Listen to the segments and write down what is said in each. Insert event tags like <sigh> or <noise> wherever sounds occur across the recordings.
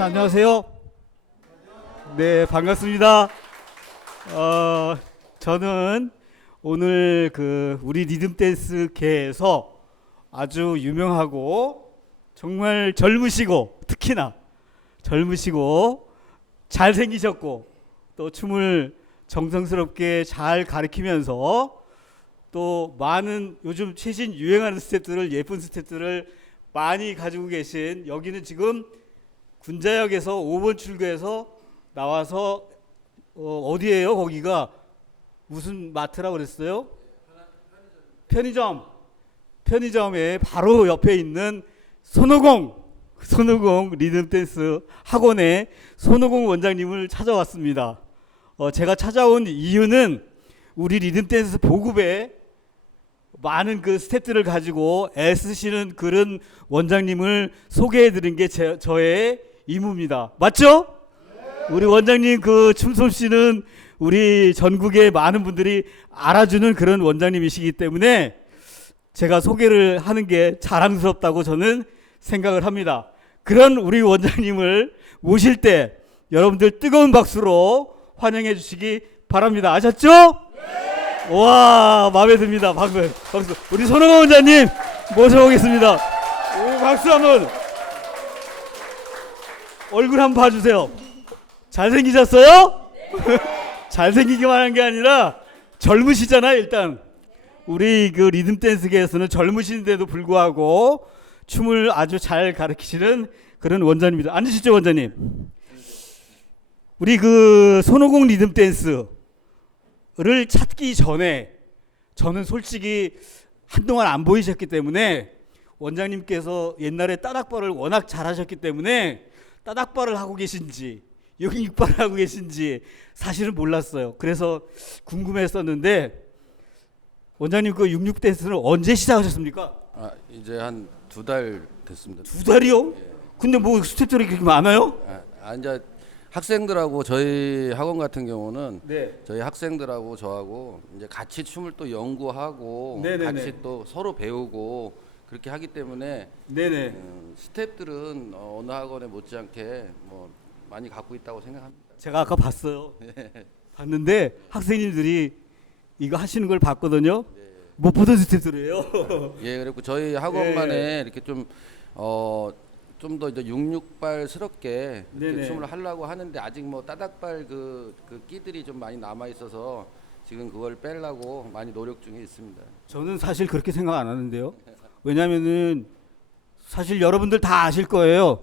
여러분 안녕하세요. 네 반갑습니다. 어, 저는 오늘 그 우리 리듬 댄스 계에서 아주 유명하고 정말 젊으시고 특히나 젊으시고 잘생기셨고 또 춤을 정성스럽게 잘 가르치면서 또 많은 요즘 최신 유행하는 스텝들을 예쁜 스텝들을 많이 가지고 계신 여기는 지금 군자역에서 5번 출구에서 나와서 어, 어디예요? 거기가 무슨 마트라고 그랬어요? 편의점. 편의점에 바로 옆에 있는 손오공 손오공 리듬 댄스 학원의 손오공 원장님을 찾아왔습니다. 어, 제가 찾아온 이유는 우리 리듬 댄스 보급에 많은 그 스태프들을 가지고 애쓰시는 그런 원장님을 소개해 드린 게 제, 저의 임무입니다. 맞죠? 우리 원장님 그 춤솜씨는 우리 전국의 많은 분들이 알아주는 그런 원장님이시기 때문에 제가 소개를 하는 게 자랑스럽다고 저는 생각을 합니다. 그런 우리 원장님을 모실 때 여러분들 뜨거운 박수로 환영해 주시기 바랍니다. 아셨죠? 와 마음에 듭니다. 방금 박수. 우리 손흥호 원장님 모셔보겠습니다. 오 박수 한번. 얼굴 한번 봐주세요. 잘생기셨어요? <laughs> 잘생기기만 한 게 아니라 젊으시잖아요. 일단 우리 그 리듬 댄스계에서는 젊으신데도 불구하고 춤을 아주 잘 가르치시는 그런 원장님입니다. 앉으시죠 원장님. 우리 그 손오공 리듬 댄스 를 찾기 전에 저는 솔직히 한동안 안 보이셨기 때문에 원장님께서 옛날에 따닥발을 워낙 잘하셨기 때문에 따닥발을 하고 계신지 영육발을 하고 계신지 사실은 몰랐어요. 그래서 궁금했었는데 원장님 그 육육 댄스는 언제 시작하셨습니까? 아, 이제 한 두 달 됐습니다. 두 달이요? 근데 뭐 스태프들이 그렇게 많아요? 아, 아, 이제 학생들하고 저희 학원 같은 경우는 네. 저희 학생들하고 저하고 이제 같이 춤을 또 연구하고 네네네. 같이 또 서로 배우고 그렇게 하기 때문에 네네. 음, 어, 어느 학원에 못지않게 뭐 많이 갖고 있다고 생각합니다. 제가 아까 봤어요. <laughs> 봤는데 학생님들이 이거 하시는 걸 봤거든요. 못 보던 스태프들이에요. <laughs> 예, 그리고 저희 학원만에 이렇게 좀 어. 좀 더 이제 육육발스럽게 이렇게 네네. 춤을 하려고 하는데 아직 뭐 따닥발 그, 그 끼들이 좀 많이 남아 있어서 지금 그걸 빼려고 많이 노력 중에 있습니다. 저는 사실 그렇게 생각 안 하는데요. <laughs> 왜냐면은 사실 여러분들 다 아실 거예요.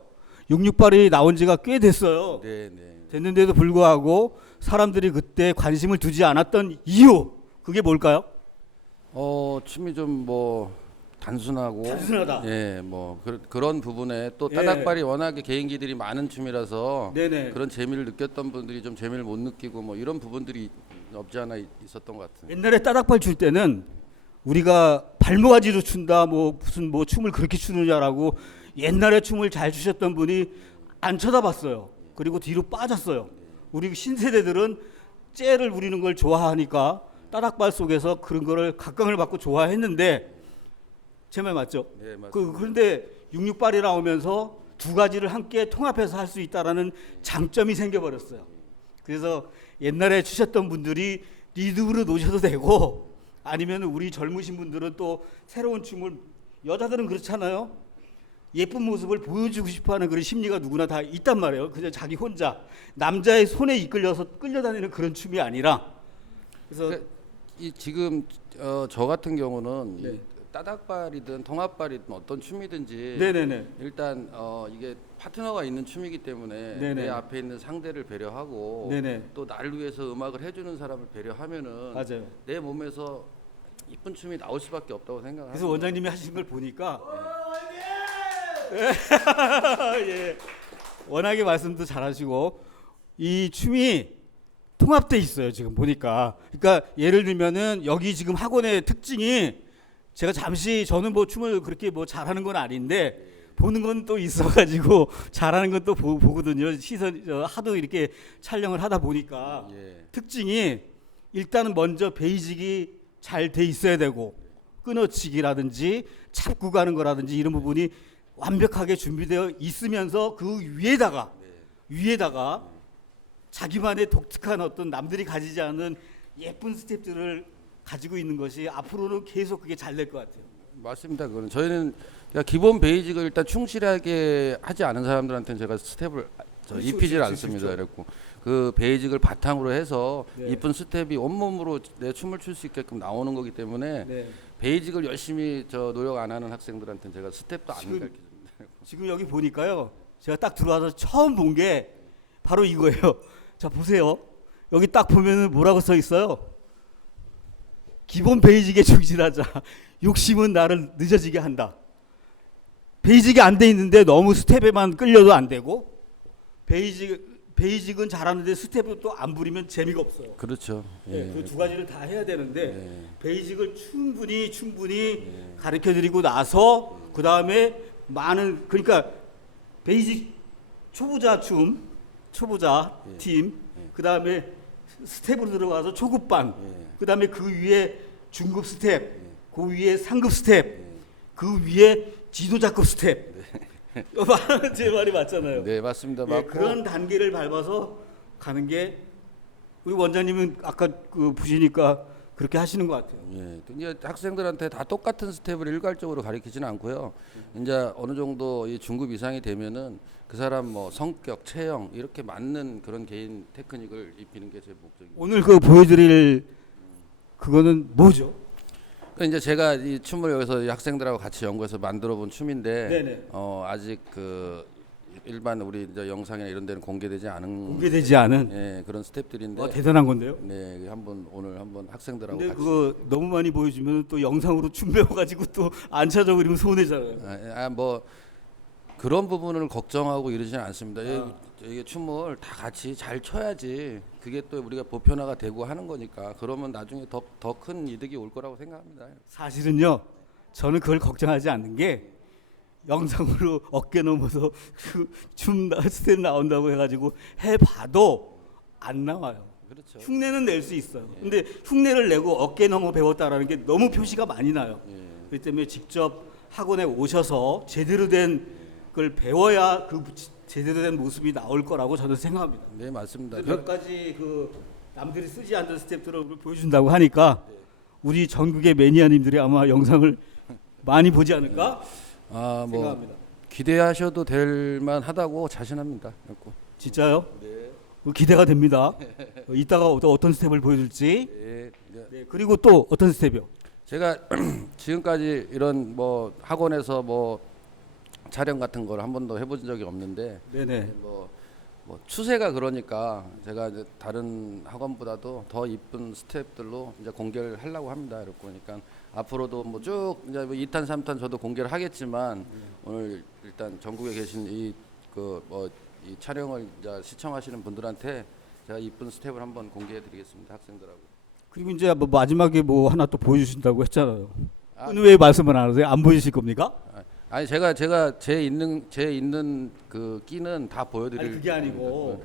668이 나온 지가 꽤 됐어요. 네, 네. 됐는데도 불구하고 사람들이 그때 관심을 두지 않았던 이유 그게 뭘까요? 어 춤이 좀 뭐 단순하고 단순하다. 예, 뭐 그, 그런 부분에 또 예. 따닥발이 워낙에 개인기들이 많은 춤이라서 네네. 그런 재미를 느꼈던 분들이 좀 재미를 못 느끼고 뭐 이런 부분들이 없지 않아 있- 있었던 것 같아요. 옛날에 따닥발 출 때는 우리가 발모가지로 춘다 뭐 무슨 뭐 춤을 그렇게 추느냐라고 옛날에 춤을 잘 추셨던 분이 안 쳐다봤어요. 그리고 뒤로 빠졌어요. 우리 신세대들은 째를 부리는 걸 좋아하니까 따닥발 속에서 그런 거를 각광을 받고 좋아했는데 제 말 맞죠? 네, 맞습니다. 그 그런데 66발이 나오면서 두 가지를 함께 통합해서 할 수 있다라는 장점이 생겨버렸어요. 그래서 옛날에 추셨던 분들이 리듬으로 노셔도 되고 아니면 우리 젊으신 분들은 또 새로운 춤을 여자들은 그렇잖아요. 예쁜 모습을 보여주고 싶어하는 그런 심리가 누구나 다 있단 말이에요. 그냥 자기 혼자 남자의 손에 이끌려서 끌려다니는 그런 춤이 아니라 그래서 그, 이 지금 어, 저 같은 경우는 네. 이 따닥발이든 통합발이든 어떤 춤이든지 네네네 일단 어, 이게 파트너가 있는 춤이기 때문에 네네. 내 앞에 있는 상대를 배려하고 네네 또 나를 위해서 음악을 해주는 사람을 배려하면은 맞아요. 내 몸에서 이쁜 춤이 나올 수밖에 없다고 생각합니다. 그래서 원장님이 하시는 걸 보니까 <laughs> 예. 워낙에 말씀도 잘하시고 이 춤이 통합돼 있어요 지금 보니까 그러니까 예를 들면은 여기 지금 학원의 특징이 제가 잠시 저는 뭐 춤을 그렇게 뭐 잘하는 건 아닌데 보는 건 또 있어가지고 <laughs> 잘하는 건 또 보거든요 시선 저 하도 이렇게 촬영을 하다 보니까 예. 특징이 일단은 먼저 베이직이 잘 돼 있어야 되고 끊어치기라든지 잡고 가는 거라든지 이런 부분이 완벽하게 준비되어 있으면서 그 위에다가 네. 위에다가 자기만의 독특한 어떤 남들이 가지지 않은 예쁜 스텝들을 가지고 있는 것이 앞으로는 계속 그게 잘 될 것 같아요. 맞습니다. 그거는 저희는 기본 베이직을 일단 충실하게 하지 않은 사람들한테는 제가 스텝을 저 그렇죠, 입히질 그렇죠, 않습니다. 그렇죠. 그랬고 그 베이직을 바탕으로 해서 네. 이쁜 스텝이 온몸으로 내 춤을 출 수 있게끔 나오는 거기 때문에 네. 베이직을 열심히 저 노력 안 하는 학생들한테는 제가 스텝도 안 지금- 가르쳐줍니다. 지금 여기 보니까요. 제가 딱 들어와서 처음 본 게 바로 이거예요. <laughs> 자 보세요. 여기 딱 보면은 뭐라고 써 있어요. 기본 베이직에 충실하자. <laughs> 욕심은 나를 늦어지게 한다. 베이직이 안 돼 있는데 너무 스텝에만 끌려도 안 되고 베이직 베이직은 잘하는데 스텝을 또 안 부리면 재미가 없어요. 그렇죠. 예, 그두 가지를 다 해야 되는데 네. 베이직을 충분히 충분히 가르쳐 드리고 나서 그 다음에 많은 그러니까 베이직 초보자 춤 초보자 예. 팀 그 다음에 스텝으로 들어가서 초급반 예. 그 다음에 그 위에 중급 스텝 예. 그 위에 상급 스텝 예. 그 위에 지도자급 스텝 제 말이 맞잖아요. 네 맞습니다. 예, 맞고 그런 단계를 밟아서 가는 게 우리 원장님은 아까 그 보시니까 그렇게 하시는 것 같아요. 예, 이제 학생들한테 다 똑같은 스텝을 일괄적으로 가르치지는 않고요. 이제 어느 정도 이 중급 이상이 되면은 그 사람 뭐 성격, 체형 이렇게 맞는 그런 개인 테크닉을 입히는 게 제 목적입니다. 오늘 그 보여드릴 그거는 뭐죠? 그러니까 이제 제가 이 춤을 여기서 이 학생들하고 같이 연구해서 만들어본 춤인데 네네. 어, 아직 그 일반 우리 이제 영상이나 이런 데는 공개되지 않은 공개되지 않은 예, 그런 스텝들인데 와, 대단한 건데요. 네, 한번 오늘 한번 학생들하고 근데 같이 그거 너무 많이 보여주면 또 영상으로 춤 배워가지고 또 안 찾아 그러면 손해잖아요. 아, 아, 뭐 그런 부분을 걱정하고 이러지는 않습니다. 이- 아. 이게 춤을 다 같이 잘 춰야지 그게 또 우리가 보편화가 되고 하는 거니까 그러면 나중에 더 더 큰 이득이 올 거라고 생각합니다. 사실은요, 저는 그걸 걱정하지 않는 게 영상으로 <laughs> 어깨 넘어서 그춤 스텝 나온다고 해가지고 해봐도 안 나와요. 그렇죠. 흉내는 낼 수 있어요. 근데 흉내를 내고 어깨 넘어 배웠다라는 게 너무 표시가 많이 나요. 예. 그렇기 때문에 직접 학원에 오셔서 제대로 된 걸 배워야 그 지- 제대로 된 모습이 나올 거라고 저는 생각합니다. 네, 맞습니다. 몇 가지 그 남들이 쓰지 않는 스텝들을 보여준다고 하니까 우리 전국의 매니아님들이 아마 영상을 많이 보지 않을까 아, 뭐 생각합니다. 기대하셔도 될 만하다고 자신합니다. 그래갖고. 진짜요? 네. 어, 기대가 됩니다. <laughs> 어, 이따가 어떤, 어떤 스텝을 보여줄지. 네, 네. 네, 그리고 또 어떤 스텝이요? 제가 <clears throat> 지금까지 이런 뭐 학원에서 뭐 촬영 같은 걸 한 번도 해본 적이 없는데 네네. 뭐, 뭐 추세가 그러니까 제가 이제 다른 학원보다도 더 이쁜 스텝들로 이제 공개를 하려고 합니다. 이렇게 보니까 앞으로도 뭐 쭉 이제 뭐 2탄, 3탄 저도 공개를 하겠지만 오늘 일단 전국에 계신 이그뭐 이 촬영을 이제 시청하시는 분들한테 제가 이쁜 스텝을 한번 공개해 드리겠습니다. 학생들하고. 그리고 이제 뭐 마지막에 뭐 하나 또 보여주신다고 했잖아요. 아, 오늘 왜 말씀을 안 하세요? 안 보여주실 겁니까? 아니 제가 제가 제 있는 제 있는 그 끼는 다 보여드릴 아니 그게 아니고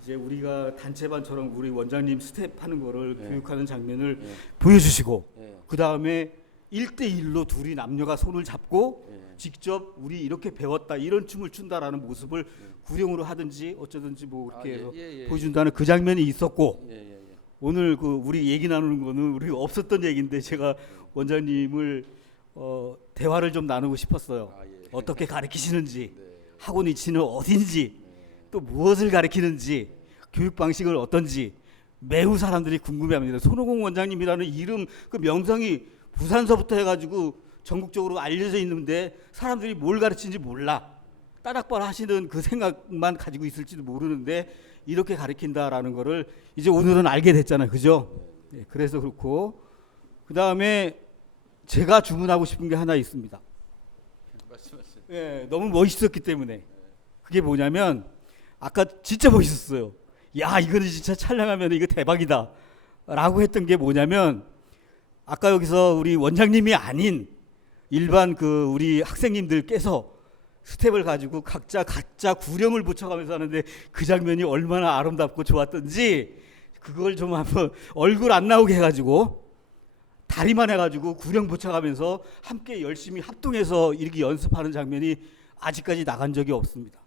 이제 우리가 단체반처럼 우리 원장님 스텝 하는 거를 네. 교육하는 장면을 예. 보여주시고 예, 그 다음에 1대1로 둘이 남녀가 손을 잡고 예. 직접 우리 이렇게 배웠다 이런 춤을 춘다라는 모습을 구령으로 하든지 어쩌든지 뭐 아, 이렇게 해서 예, 예, 예, 보여준다는 그 장면이 있었고 예, 예, 예. 오늘 그 우리 얘기 나누는 거는 우리 없었던 얘기인데 제가 원장님을 어, 대화를 좀 나누고 싶었어요. 아, 예. 어떻게 가르치시는지 <laughs> 네. 학원 위치는 어딘지 또 무엇을 가르치는지 교육 방식을 어떤지 매우 사람들이 궁금해합니다. 손오공 원장님이라는 이름 그 명성이 부산서부터 해가지고 전국적으로 알려져 있는데 사람들이 뭘 가르치는지 몰라 따닥발 하시는 그 생각만 가지고 있을지도 모르는데 이렇게 가르친다라는 거를 이제 오늘은 알게 됐잖아요, 그죠? 네, 그래서 그렇고 그 다음에 제가 주문하고 싶은 게 하나 있습니다. 말씀하세요. 예, 너무 멋있었기 때문에 그게 뭐냐면 아까 진짜 멋있었어요. 야, 이거는 진짜 촬영하면 이거 대박이다라고 했던 게 뭐냐면 아까 여기서 우리 원장님이 아닌 일반 그 우리 학생님들께서 스텝을 가지고 각자 가짜 구령을 붙여가면서 하는데 그 장면이 얼마나 아름답고 좋았던지 그걸 좀 한번 얼굴 안 나오게 해가지고 다리만 해가지고 구령 붙여가면서 함께 열심히 합동해서 이렇게 연습하는 장면이 아직까지 나간 적이 없습니다.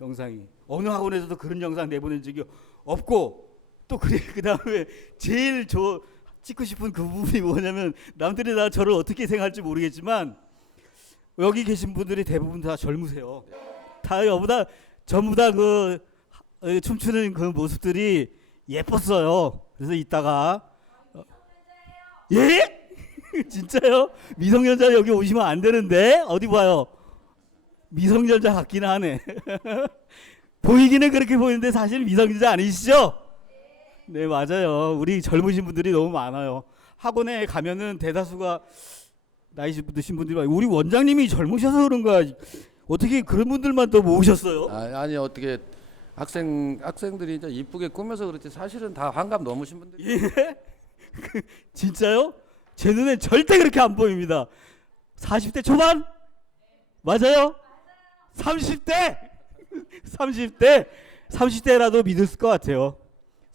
영상이 어느 학원에서도 그런 영상 내보낸 적이 없고 또 그래 그 다음에 제일 저 찍고 싶은 그 부분이 뭐냐면 남들이 다 저를 어떻게 생각할지 모르겠지만 여기 계신 분들이 대부분 다 젊으세요. 다 여보다 전부 다 그 춤추는 그 모습들이 예뻤어요. 그래서 이따가 어, 예? <laughs> 진짜요? 미성년자 여기 오시면 안 되는데 어디 봐요? 미성년자 같긴 하네. <laughs> 보이기는 그렇게 보이는데 사실 미성년자 아니시죠? 네 맞아요. 우리 젊으신 분들이 너무 많아요. 학원에 가면은 대다수가 나이 드신 분들이 많아요. 우리 원장님이 젊으셔서 그런가 어떻게 그런 분들만 또 모으셨어요? 아, 아니 어떻게 학생 학생들이 이제 이쁘게 꾸며서 그렇지 사실은 다 환갑 넘으신 분들이 예? 그, <laughs> 진짜요? 제 눈엔 절대 그렇게 안 보입니다. 40대 초반? 맞아요? 30대? 30대? 30대라도 믿을 것 같아요.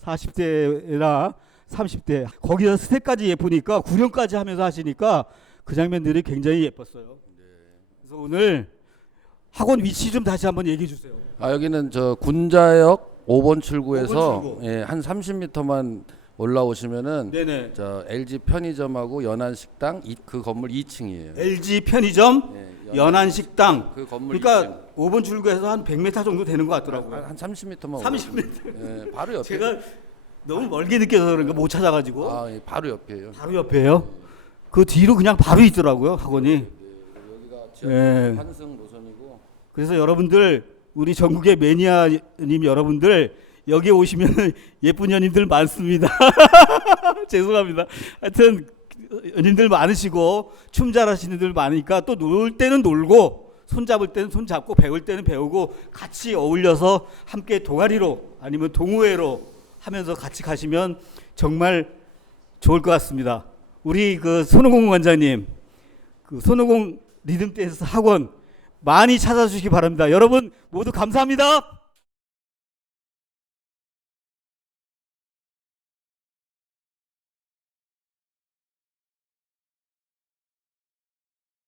40대나 30대. 거기다 스텝까지 예쁘니까 구령까지 하면서 하시니까 그 장면들이 굉장히 예뻤어요. 그래서 오늘 학원 위치 좀 다시 한번 얘기해 주세요. 아 여기는 저 군자역 5번 출구에서 5번 출구. 예, 한 30m만 올라오시면은 네네. 저 LG 편의점하고 연안식당 이, 그 건물 2층이에요. LG 편의점, 예, 연안식당. 그 건물 그러니까 5번 출구에서 한 100m 정도 되는 것 2층. 같더라고요. 한, 한 30m만 30m. 예, 바로 옆에. 제가 너무 멀게 느껴서 그런가 못 찾아가지고 아, 예, 바로 옆이에요. 바로 옆에요. 그 뒤로 그냥 바로 있더라고요 학원이. 여기가 지하 예. 환승 노선이고 그래서 여러분들 우리 전국의 매니아님 여러분들 여기 오시면 <laughs> 예쁜 연인들 많습니다. <laughs> 죄송합니다. 하여튼 연인들 많으시고 춤 잘하시는 들 많으니까 또 놀 때는 놀고 손 잡을 때는 손 잡고 배울 때는 배우고 같이 어울려서 함께 동아리로 아니면 동호회로 하면서 같이 가시면 정말 좋을 것 같습니다. 우리 그 손오공 원장님 그 손오공 리듬 댄스 학원 많이 찾아주시기 바랍니다. 여러분 모두 감사합니다.